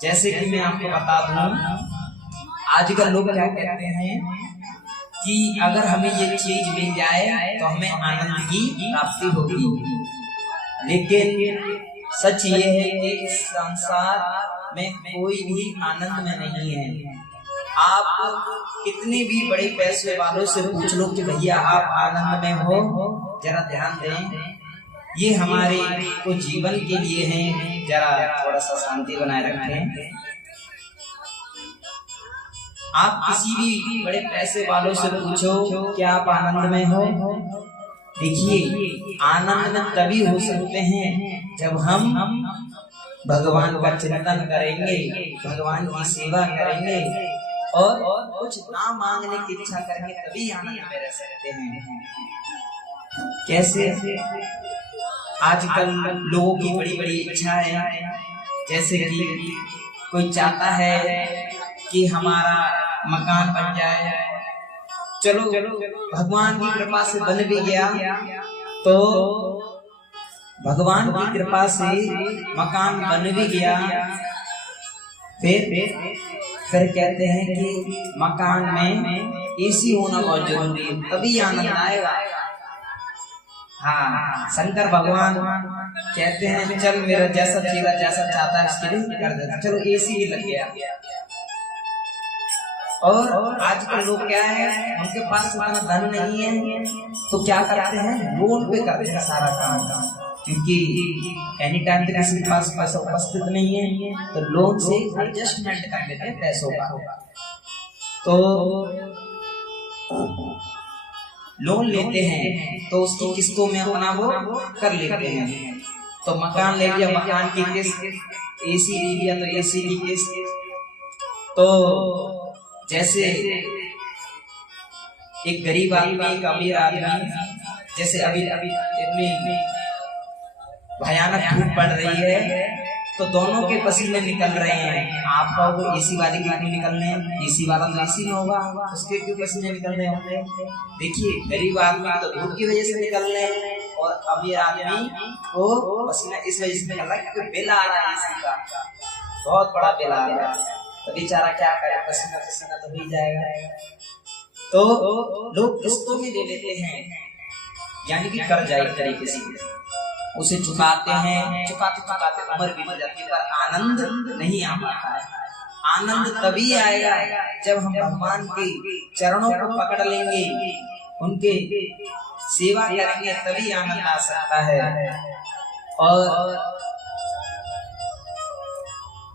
जैसे कि मैं आपको बता दूं, आजकल लोग क्या कहते हैं कि अगर हमें ये चीज मिल जाए तो हमें आनंद की प्राप्ति होगी। लेकिन सच ये है कि इस संसार में कोई भी आनंद में नहीं है। आप कितने भी बड़े पैसे वालों से पूछ लो कि भैया आप आनंद में हो, जरा ध्यान दें, ये हमारे को जीवन के लिए है, जरा थोड़ा सा शांति बनाए रखें। आप किसी भी बड़े पैसे वालों से पूछो क्या आप आनंद में हो, देखिए आनंद में तभी हो सकते हैं जब हम भगवान का चिंतन करेंगे, भगवान की सेवा करेंगे और कुछ ना मांगने की इच्छा करेंगे, तभी आनंद में रह सकते हैं। कैसे? आजकल लोगों की बड़ी बड़ी इच्छा है, जैसे कि कोई चाहता है कि हमारा मकान बन जाए, चलो भगवान की कृपा से बन भी गया, तो भगवान की कृपा से मकान बन भी गया, फिर कहते हैं कि मकान में एसी होना बहुत जरूरी है, तभी आनंद आएगा। हाँ, शंकर भगवान कहते हैं चल मेरा जैसा चीला जैसा चाहता है इसके लिए कर देता, चलो एसी भी लग गया। और आजकल लोग क्या है, उनके पास उतना धन नहीं है तो क्या करते हैं, लोन पे करते हैं सारा काम, क्योंकि एनी टाइम तो किसी के पास पैसा उपस्थित नहीं है, तो लोन से एडजस्टमेंट कर लेते हैं पैसों का। तो लोन लेते हैं तो उसकी किस्तों में अपना वो कर लेते हैं। तो मकान ले लिया, मकान की किस्त, एसी ले लिया तो एसी की किस्त। तो जैसे एक गरीब आदमी, एक अमीर आदमी, जैसे अभी इतनी भयानक धूप पड़ रही है तो दोनों के पसीने निकल रहे हैं। आप कहोगे एसी वाले के क्यों निकलने हैं, एसी वाला तो एसी में होगा, उसके क्यों पसीने निकल रहे होंगे। देखिए गरीब आदमी तो धूप की वजह से निकल रहे हैं और अमीर आदमी को पसीना इस वजह से निकल रहा है क्योंकि बिल आ रहा है एसी का, बहुत बड़ा बिल आ रहा है, तो बेचारा क्या करे, पसीना पसीना तो हो ही जाएगा। तो लोग किस्तों में ले लेते हैं, यानी कि कर्जा एक तरीके से उसे चुकाते हैं, चुकाते चुकाते उम्र बीत जाती है, पर आनंद नहीं आ पाता है। आनंद तभी आएगा जब हम भगवान के चरणों को पकड़ लेंगे, उनके सेवा करेंगे, तभी आनंद आ सकता है। और